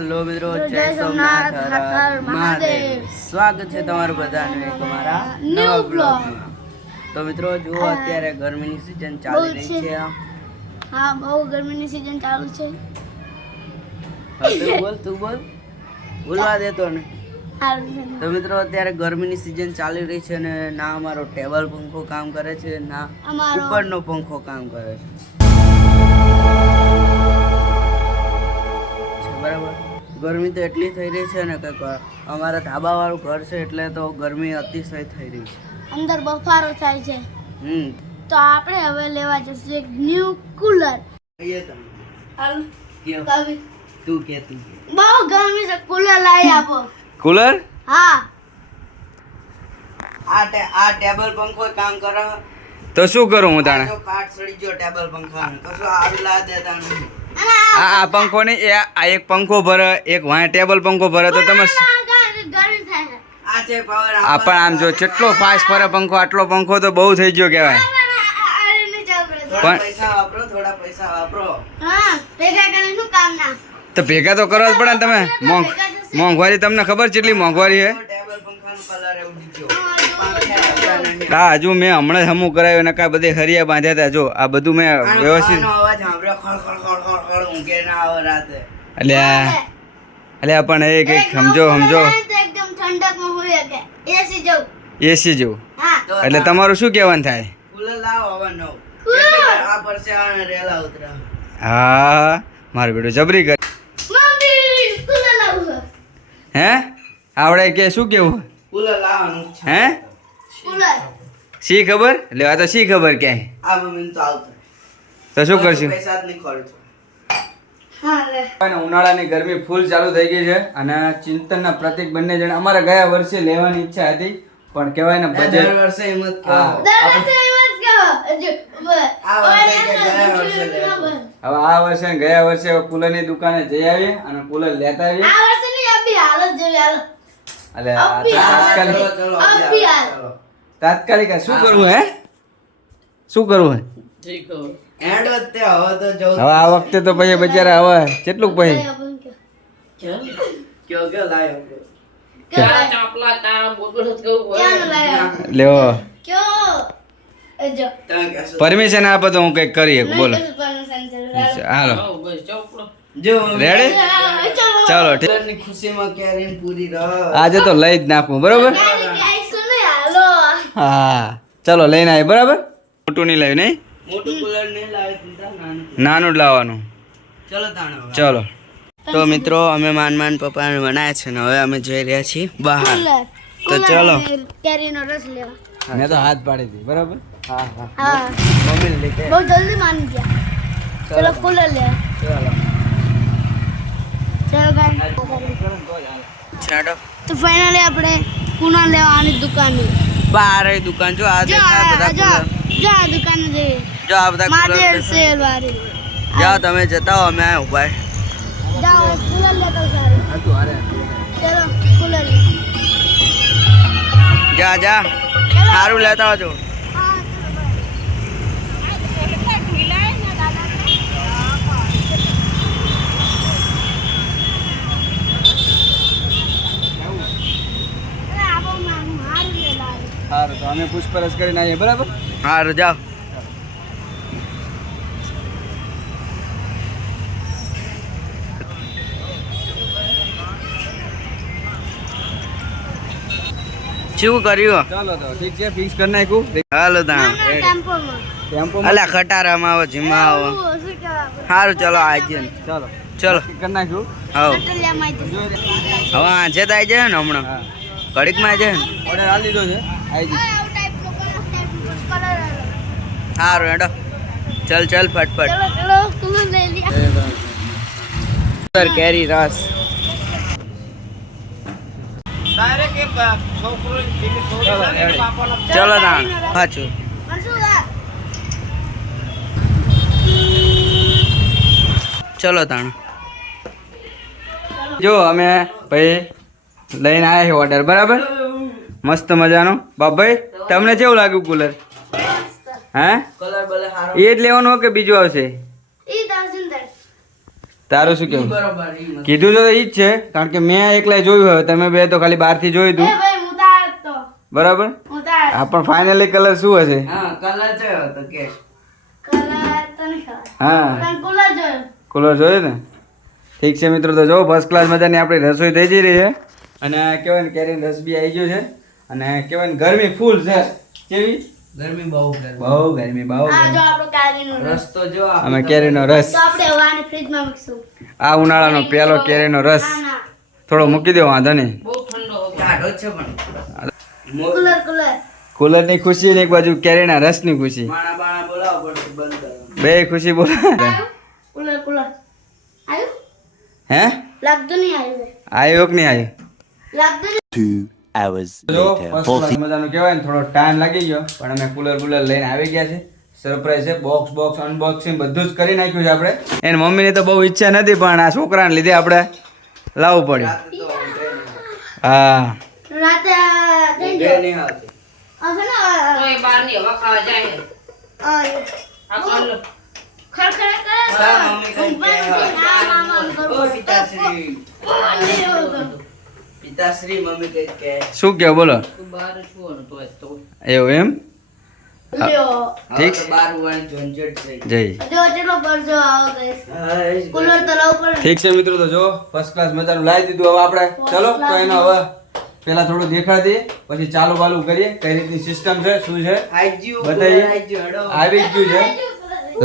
Hello મિત્રો જય સોમનાથ મહાદેવ. સ્વાગત છે તમારું બધાનું એક અમારા ન્યુ બ્લોગ. તો મિત્રો જુઓ અત્યારે ગરમીની સિઝન ચાલી રહી છે. હા બહુ ગરમીની સિઝન ચાલુ છે. તું બોલ તું બોલ. બોલવા દેતો ને. તો મિત્રો અત્યારે ગરમીની સિઝન ચાલી રહી છે અને ના અમારો ટેબલ પંખો કામ કરે છે ના ઉપરનો પંખો કામ કરે છે. છે બરાબર? ગરમી તો એટલી થઈ રહી છે ને કે અમારા ધાબા વાળું ઘર છે એટલે તો ગરમી અતિશય થઈ રહી છે. અંદર બફારો થાય છે. હમ. તો આપણે હવે લેવા જશું એક ન્યૂ કુલર કહીએ તમે. હાલ. કવિ. તું કે તું બહુ ગરમી છે કુલર લાવી આપો. કુલર હા. આ ટે આ ટેબલ પંખો કામ કરે. તો શું કરું હું તાણે? કાટ સડી ગયો ટેબલ પંખો કશું આવી લા દેતા નથી આ આ પંખો નહીં એ આ એક પંખો ભરે એક વાય ટેબલ પંખો ભરે તો તમે આ પણ આમ જો કેટલો ફાસ્ટ ફરે પંખો આટલો પંખો તો બહુ થઈ ગયો કહેવાય. પણ તો ભેગા તો કરવા જ પડે ને તમે. મોંઘ મોંઘવારી તમને ખબર છે કેટલી મોંઘવારી છે ટેબલ પંખાનો કલર એવું ગયો હા, જો. આ હજુ મેં હમણાં જ હમું કરાયું ને કાંઈ બધે હરિયા બાંધ્યા હતા જો આ બધું મેં વ્યવસ્થિત આનો અવાજ સાંભળ્યો ખળ ખળ ખળ ખળ ખળ ઊંઘે ના આવે રાતે. એટલે એટલે પણ એ કંઈક સમજો સમજો. કે એસી જેવું એટલે તમારું શું કહેવાનું થાય? કુલર લાવો હવે નવ. કુલર. કેટલી આ પરસે આને રેલા ઉતરા. હા મારું બેટું જબરી કર. હે? આવડે કે શું કેવું? કુલર લાવવાનું હે? કુલર. શી ખબર? એટલે આ તો શી ખબર ક્યાંય? આ મમ્મી તો આવતો તો શું કરશું? પૈસા જ નહીં ખર્ચો ઉનાળાની ગરમી ફૂલ ચાલુ થઈ ગઈ છે અને ચિંતનના પ્રતિક બંને જણ અમારે ગયા વર્ષે લેવાની ઈચ્છા હતી પણ કહેવાય ને બજેટ વર્ષે એમ જ હા. દર વર્ષે એમ જ કહો. આ વર્ષે ગયા વર્ષે કુલરની હવે આ વર્ષે ને ગયા વર્ષે કુલરની દુકાને જઈ આવીએ અને કુલર લેતા આવીએ. આ વર્ષે નહીં આપી હાલત જોઈ હાલત એટલે તાત્કાલિક તાત્કાલિક શું કરવું હે? શું કરવું હે? એન્ડ વખતે હવે તો જવું હવે આ વખતે તો પછી બચારા હવે કેટલું પછી? કયો? કયો લાયો? પરમિશન આપો તો હું કંઈક કરી બોલો. હાલો. જો રેડી ચાલો. ખુશીમાં કેરીને પૂરી રહો. આજે તો લઈ જ નાખું બરોબર ક્યાંની ક્યાંય નહીં, હાલો. હા. ચલો લઈને આવી બરાબર? મોટું નહીં લાવ્યું નહીં? મોટું કુલર નહીં લાવે ચિંતા નાનું. જ લાવવાનું. ચલો તો મિત્રો અમે માન માન પપ્પાને બનાવ્યા છે ને હવે અમે જઈ રહ્યા છીએ બહાર. તો ચલો. કેરીનો રસ લેવા. મેં તો હાથ પાડી દી બરાબર? હા હા. હા. મમ્મી બહુ જલ્દી માની ગયા. ચલો. કુલર લેવા ચલો. ચલો ગાય તો ફાઇનલી આપણે કુના લેવાની દુકાને. બહાર એ દુકાન જો આ બધા જો આ દુકાને જો આ બધા સેલ વાળી જાઓ તમે જતા હો અમે ઊભા જાઓ કુલર લેતો સારું હતું અરે ચલો કુલર જા. જા સારું લેતા આવજો હા, ચલો, bye. અરે, આ બહુ નાનું, હારું લે લાવે. સારું તો અમે પૂછપરછ કરીને આવીએ બરાબર? હા રજા શું કર્યું? ચાલો તો ઠીક છે ફિક્સ કરી નાખ્યું. હાલો તા. ટેમ્પો અલા ખટારામાં આવો જીમમાં આવો? સારું ચલો આજે ચાલો. ચલો. કરી નાખ્યું? હવ. આજે તો આવી જાય ને હમણાં હા. ઘડીકમાં આવી જાય ને. ઓર્ડર આવી દીધો છે. આવી આ સારું હેડો. ચલ ચલ ફટફટ. કેરી રસ. ચલો તાણ. પાછું ચલો તાણ. જો અમે ભાઈ લઈને આવ્યા છે ઓર્ડર બરાબર? મસ્ત મજાનો. બાપભાઈ તમને કેવું લાગ્યું કુલર હે? કલર બલર સારો એ જ લેવાનું કે બીજું આવશે? એ તારું તારું શું કેવું? બરોબર કીધું તો ઈ જ છે કારણ કે મેં એકલા જોયું હવે. તમે બે તો ખાલી બહારથી જોયું તું હતું ભાઈ હું તાર તો. બરાબર? હા આ પણ ફાઇનલી કલર શું હશે? હા કલર છે તો કે. કલર તો હા. પણ કુલર જોયું. કુલર ને? ઠીક છે મિત્રો તો જો ફર્સ્ટ ક્લાસ મજાની આપણી રસોઈ થઈ જઈ રહી છે. અને કહેવાય ને કેરીનો રસ બી આવી ગયો છે. અને કહેવાય ને ગરમી ફૂલ છે. કેવી? ગરમી બહુ ગરમી. બહુ ગરમી બહુ આ જો ગરમી. આપણો કારીનો રસ. રસ તો જો અમે કેરીનો રસ. તો આપણે હવાની ફ્રીજમાં મૂકશું. આ ઉનાળાનો પહેલો કેરીનો રસ. ના ના. થોડો મૂકી દો વાંધો નહીં. કુલરની કુલરની ખુશી ને એક બાજુ કેરીના રસની ખુશી. માણા બાણા બોલાવો પડશે બંધ કરો. બે ખુશી બોલો. Cooler cooler. આવ્યું હે? લાગતું નહીં આવ્યું આવ્યું કે નહીં આવ્યું hours જો later. મજાનું કહેવાય ને થોડો ટાઈમ લાગી ગયો પણ અમે કુલર કુલર લઈને આવી ગયા છે સરપ્રાઈઝ છે બોક્સ બોક્સ અનબોક્સિંગ બધું જ કરી નાખ્યું છે આપણે એની મમ્મીની તો બહુ ઈચ્છા નથી પણ આ છોકરાને લીધે આપણે લાવવું પડ્યું. હા ખરખર પિતાશ્રી એવું મમ્મી કઈ કે શું કે બોલો. એવું એમ? લ્યો. ઠીક. તો બાર એમ ઠીક છે મિત્રો તો જો ફર્સ્ટ ક્લાસ મજાનું લાવી દીધું હવે આપણે. ચલો તો એનો હવે પેલા થોડું દેખાડ દઈએ પછી ચાલુ બાલુ કરીએ કઈ રીતની સિસ્ટમ છે શું છે? બતાવીએ. આવી ગયું છે.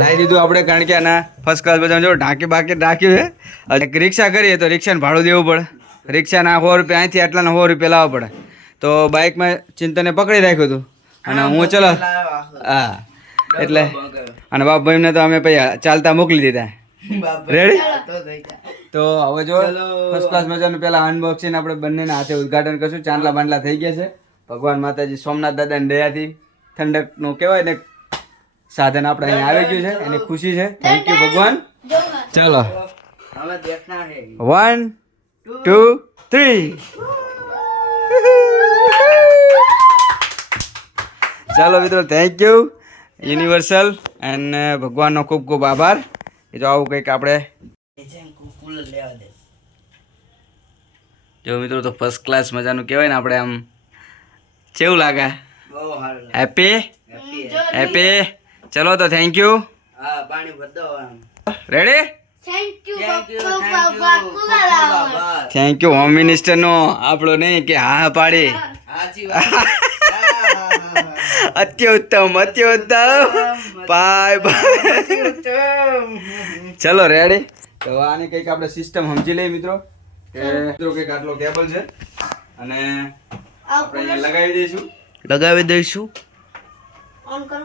લાવી દીધું આપણે કારણ કે આના ફર્સ્ટ ક્લાસ બધા જો ઢાંકી બાકી રાખ્યું છે. રિક્ષા કરીએ તો રિક્ષાને ભાડું દેવું પડે. રિક્ષાના સો રૂપિયા અહીંથી આટલાના સો રૂપિયા લાવવા પડે. તો બાઇકમાં ચિંતને પકડી રાખ્યું હતું અને હું ચલો હા. એટલે અને બાપભાઈને તો અમે પછી ચાલતા મોકલી દીધા. રેડી તો થઈ જાય. તો હવે જો. ફર્સ્ટ ક્લાસ મજાનું પેલા અનબોક્સિંગ આપણે બંનેના હાથે ઉદઘાટન કરશું. ચાંદલા બાંડલા થઈ ગયા છે. ભગવાન માતાજી સોમનાથ દાદાની દયાથી ઠંડકનું કહેવાય ને સાધન આપણે અહીંયા આવી ગયું છે. એની ખુશી છે. થેન્ક યુ ભગવાન. ચલો. હવે દેખના હે. વન ટુ થ્રી ચાલો મિત્રો થેન્ક યુ યુનિવર્સલ એન્ડ ભગવાનનો ખૂબ ખૂબ આભાર. એ જો આવું કંઈક આપણે જો મિત્રો તો ફર્સ્ટ ક્લાસ મજાનું કહેવાય ને આપણે આમ. કેવું લાગે. હેપી હેપી ચલો તો થેન્ક યુ હા પાણી ભર દો આમ. Ready thank you. Thank home મિનિસ્ટરનો આપણો નહીં કે હા પાડી. અત્ય ઉત્તમ. અત્યુત્તમ અત્યુત્તમ. Bye bye. ચલો રેડી તો આની કંઈક આપણે સિસ્ટમ સમજી લઈએ મિત્રો. કે મિત્રો કંઈક આટલો કેબલ છે. અને આપણે અહીંયા લગાવી દઈશું. લગાવી દઈશું. ઓન કરો.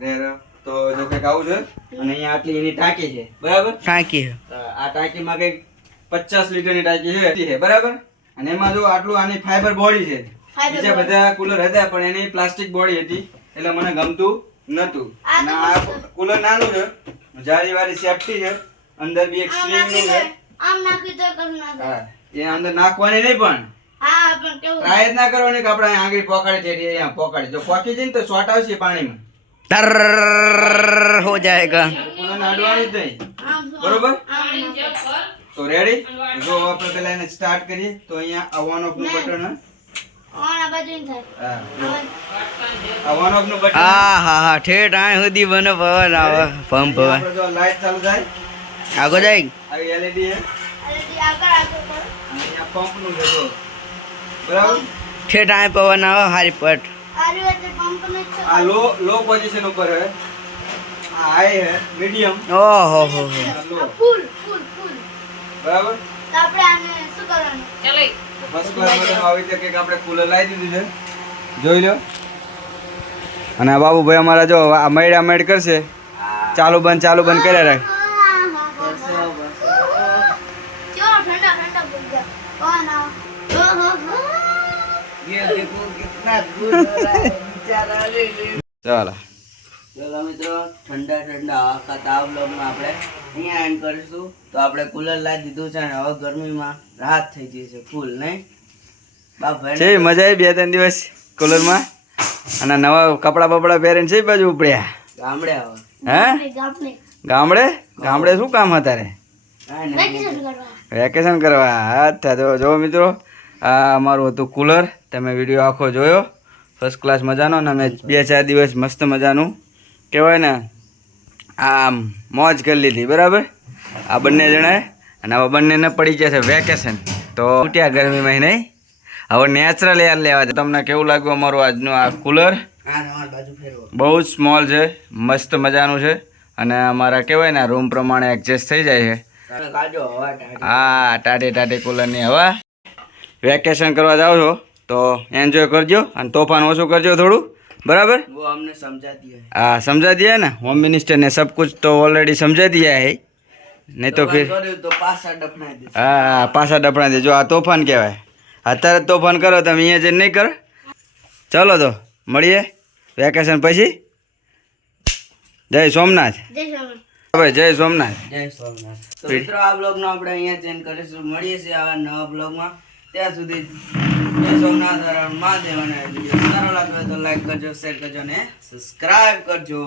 રેર. તો જો કંઈક આવું છે અને અહીંયા આટલી એની ટાંકી છે. બરાબર? ટાંકી આ ટાંકીમાં કંઈક પચાસ લીટરની ટાંકી છે બરાબર? અને એમાં જો આટલું આની ફાઈબર બોડી છે. બીજા બધા કુલર હતા પણ એની પ્લાસ્ટિક બોડી હતી એટલે મને ગમતું નતું. આ અને આ કુલર નાનું છે જારી વાળી સેફટી છે અંદર બી એક સ્લિંગનું છે. આમ નાખી કર એ અંદર નાખવાની નહીં પણ. હા પણ કેવું? ટ્રાય જ ના કરવાની કે આપણે આગળ પોકાડી છે અહીંયા પોકાડી. જો પોકી જઈને ને તો શોર્ટ આવશે પાણીમાં. ટર હો શું? બરોબર? તો રેડી જો આપણે પહેલા એને સ્ટાર્ટ કરીએ તો અહીંયા અવન ઓફનું બટન ઓન આ બાજુ નહીં થાય. હા હવે આ ઓન ઓફનું બટન હા. હા હા ઠેઠ આ સુધી મને પવન આવે. પંપ હવે આપણે જો લાઈટ ચાલુ થાય. આગળ જાય? આવી એલઈડી છે અરે આગળ આગળ અહીંયા પંપનું છે બરાબર? ઠેઠ આ પવન આવે હારી પટ. છે આ લો લો પોઝિશન ઉપર હે. આ હાઈ હે મીડિયમ ઓહો હો હો. ફૂલ ફૂલ ફૂલ. બરાબર? તો આપણે આને શું કરવાનું? માં આવી રીતે કંઈક આપણે કુલર લાવી દીધું છે. જોઈ લો. અને આ બાબુભાઈ અમારા જો આ મેડ આ મેડ કરશે. ચાલુ બંધ ચાલુ બંધ કર્યા રાખ. ઠંડા ઠંડા ચાલો. ચલો મિત્રો ઠંડા ઠંડા આખા તાવ બ્લોગમાં આપણે અહીંયા કરીશું. તો આપણે કુલર લાવી દીધું છે અને હવે ગરમીમાં રાહત થઈ ગઈ છે ફૂલ નહીં? છે મજા આવી બે ત્રણ દિવસ કુલરમાં અને નવા કપડા બપડા પહેરીને છે બાજુ ઉપડ્યા? ગામડે હવે. હે? ગામડે? ગામડે શું કામ અત્યારે? વેકેશન કરવા. તો જો મિત્રો આ અમારું હતું કુલર તમે વીડિયો આખો જોયો? ફર્સ્ટ ક્લાસ મજાનો ને અમે બે ચાર દિવસ મસ્ત મજાનું. કહેવાય ને આમ મોજ કરી લીધી બરાબર? આ બંને જણાએ અને હવે બંનેને પડી ગયા છે વેકેશન તો ઉઠ્યા ગરમીમાં નહીં. હવે નેચરલ એર લેવા તમને કેવું લાગ્યું અમારું આજનું આ કુલર બહુ જ સ્મોલ છે મસ્ત મજાનું છે. અને અમારા કહેવાય ને રૂમ પ્રમાણે એડજસ્ટ થઈ જાય છે. હા ટાટે ટાટે કુલરની હવા. વેકેશન કરવા જાઓ છો? તો એન્જોય કરજો અને તોફાન ઓછું કરજો થોડું બરાબર वो हमने समझा दिया है હા સમજા દિયા ને હોમ મિનિસ્ટર ने सब कुछ तो ऑलरेडी समझा दिया है નહીં તો ફિર કર્યું તો પાછા ડફનાઈ દેશે હા પાછા ડપણા દે જો આ તોફાન કહેવાય અત્યારે જ તોફાન કરો તમે અહીંયા જઈને નહીં કરો ચલો તો મળીએ વેકેશન પછી જય સોમનાથ જય શ્રી હવે જય સોમનાથ જય સોમનાથ તો મિત્રો આ બ્લોગ નો આપણે અહીંયા ચેન્જ કરીશું મળીએ છીએ આવા નવા બ્લોગમાં ત્યાં સુધી સોમનાથ મહાદેવ અને સરળ સારો લાગ્યો તો લાઈક કરજો શેર કરજો ને સબસ્ક્રાઇબ કરજો.